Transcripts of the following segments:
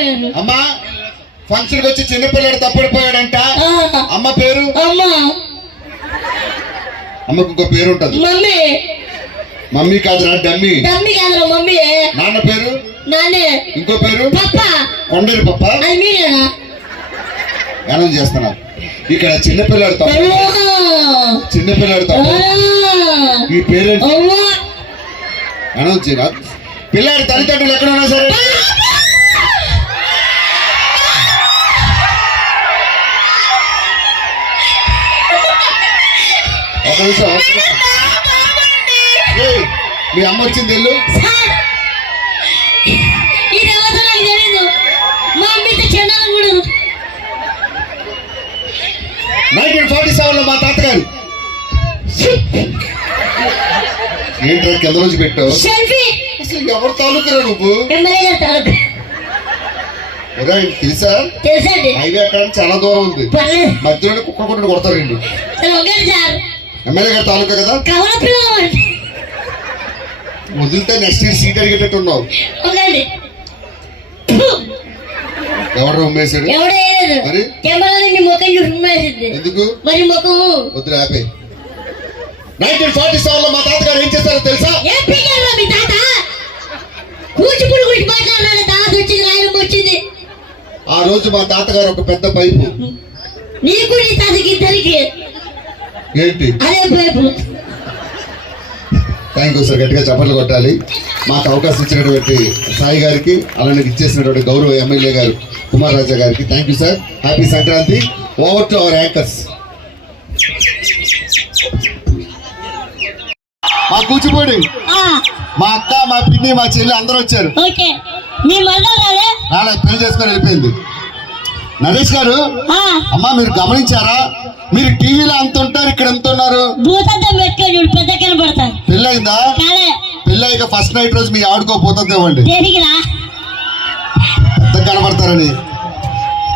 తప్పిపోయారు. అమ్మా ఫంక్షన్ వచ్చి చిన్నపిల్లడు తప్పడిపోయాడంట. అమ్మ పేరు అమ్మకు ఇంకో పేరు ఉంటది. మమ్మీ. మమ్మీ కాదురా డమ్మీ. డమ్మీ కాదురా మమ్మీ. నాన్న పేరు నానే. ఇంకో పేరు పప్ప. కొండలి పప్ప. అది మీరేనా? అనౌన్స్ చేస్తున్నా ఇక్కడ చిన్నపిల్లడు ఈ పేరు అనౌన్స్ చేయరా. పిల్లాడి తల్లిదండ్రులు ఎక్కడ ఉన్నా సరే ఒక నిమిషం. మీ అమ్మ వచ్చింది వెళ్ళు. 1947లో మా తాతగారు ఏంట్రా కింద రోజు పెట్టావు. అసలు ఎవరు తాలూకురా నువ్వు? తెలుసా? హైవే అక్కడ చాలా దూరం ఉంది. మధ్యలో కుక్క కొట్టు కొడతారండి. ఎమ్మెల్యే గారు తాలూకా కదా. వదిలితే నెక్స్ట్ ఇయర్ సీట్ అడిగేటట్టున్నావు. ఎవరు ఉమ్మేశాడు? మరి ఎందుకు వద్దు ఆపే. 1947లో మా తాతగారు ఏం చేస్తారో తెలుసా? ఆ రోజు మా తాతగారు ఒక పెద్ద పైపు ఏంటి థ్యాంక్ యూ సార్. గట్టిగా చప్పట్లు కొట్టాలి. మాకు అవకాశం ఇచ్చినటువంటి సాయి గారికి, అలానే ఇచ్చేసినటువంటి గౌరవ ఎమ్మెల్యే గారు కుమార్ రాజా గారికి thank you sir. Happy Sankranti. Over to our anchors. మా కూచిపూడి మా అక్క, మా పిన్ని, మా చెల్లి అందరూ వచ్చారు. రాలే, పెళ్లి చేసుకొని వెళ్ళిపోయింది. నరేష్ గారు, అమ్మా మీరు గమనించారా? మీరు టీవీలో అంత ఉంటారు, ఇక్కడ ఎంత ఉన్నారు? పెళ్ళయిందా? పెళ్ళయ్యాక ఫస్ట్ నైట్ రోజు మీ ఆడుకోపోతుంది ఇవ్వండి, పెద్ద కనబడతారని.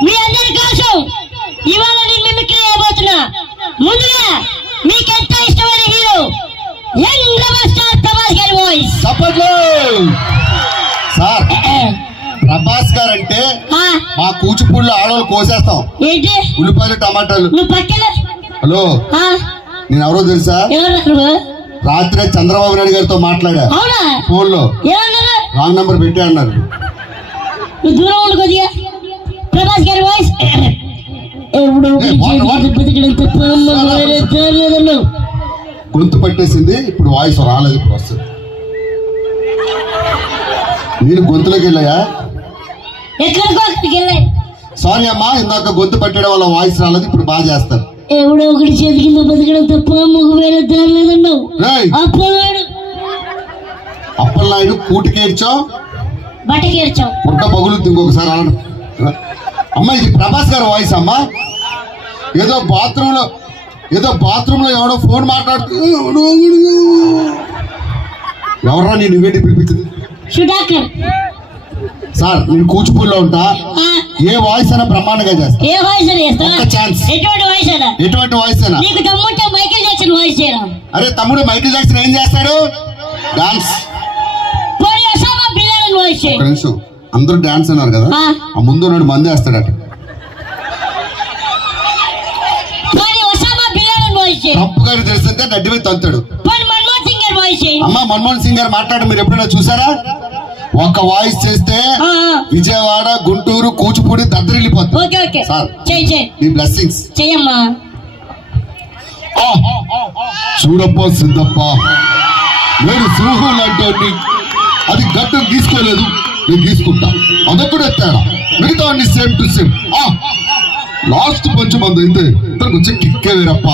మీ అందరి కోసం ఇవాళ నేను మిమిక్రీ చేయబోతున్నా. ముందుగా మీకెంతో ఇష్టమైన hero young rebel star Prabhas గారి వాయిస్. సార్ ప్రభాస్ గారు అంటే మా కూచిపూడిలో ఆడవాళ్ళు కోసేస్తాం. ఏంటి? ఉల్లిపాయలు, టమాటాలు. హలో, నేను ఎవరో తెలుసా? రాత్రి చంద్రబాబు నాయుడు గారితో మాట్లాడా ఫోన్ లో. రాంగ్ నెంబర్ పెట్టా అన్నారు. దూరం ఉండు కొద్దిగా. ప్రభాస్ గారి వాయిస్ గొంతు పట్టేసింది, ఇప్పుడు వాయిస్ రాలేదు. ఇప్పుడు వస్తుంది. నేను గొంతులోకి వెళ్ళాయా? సారీ అమ్మా, ఇందాక గొంతు పట్టడం వల్ల వాయిస్ రాలేదు, ఇప్పుడు బాగా చేస్తారు. ఎవడో ఒకటి చేతి కింద బతకడం తప్ప మగ వేరే దారిలేదన్నావు. అప్పలనాయుడు కూటికేడ్చావు, బట్టకేడ్చావు, పుట్ట పగులుద్ది ఇంకొకసారి అన్నాడు. అమ్మా ఇది ప్రభాస్ గారి వాయిస్ అమ్మా. ఏదో బాత్రూమ్ లో ఎవడో ఫోన్ మాట్లాడుతూ ఎవరా నేను ఇవేంటి పిలిపించింది? సార్ నేను కూచిపూడిలో ఉంటా. ఏ వాయిస్ అయినా బ్రహ్మాండంగా చేస్తా. ఎటువంటి వాయిస్ అయినా. అరే తమ్ముడు, మైకేల్ జాక్సన్ ఏం చేస్తాడు? డాన్స్. అందరూ డాన్స్ అన్నారు కదా, ఆ ముందు నాడు మంది వేస్తాడట. ట్రంప్ గారు తెలిసిందే నడ్డి మీద తంతాడు. అమ్మా మన్మోహన్ సింగ్ గారు మాట్లాడు, మీరు ఎప్పుడైనా చూసారా? ఒక వాయిస్ చేస్తే విజయవాడ, గుంటూరు, కూచిపూడి దద్దరిల్లిపోతుంది. సార్ మీ బ్లెస్సింగ్స్. చూడప్ప సిద్ధప్ప, నేను సింహం లాంటి అది గట్టం తీసుకోలేదు, నేను తీసుకుంటా. అదొక్కడే తేడా, మిగతా అన్ని same to same. Last punch మంది అయితే ఇద్దరికి వచ్చి కిక్కే వేరప్ప.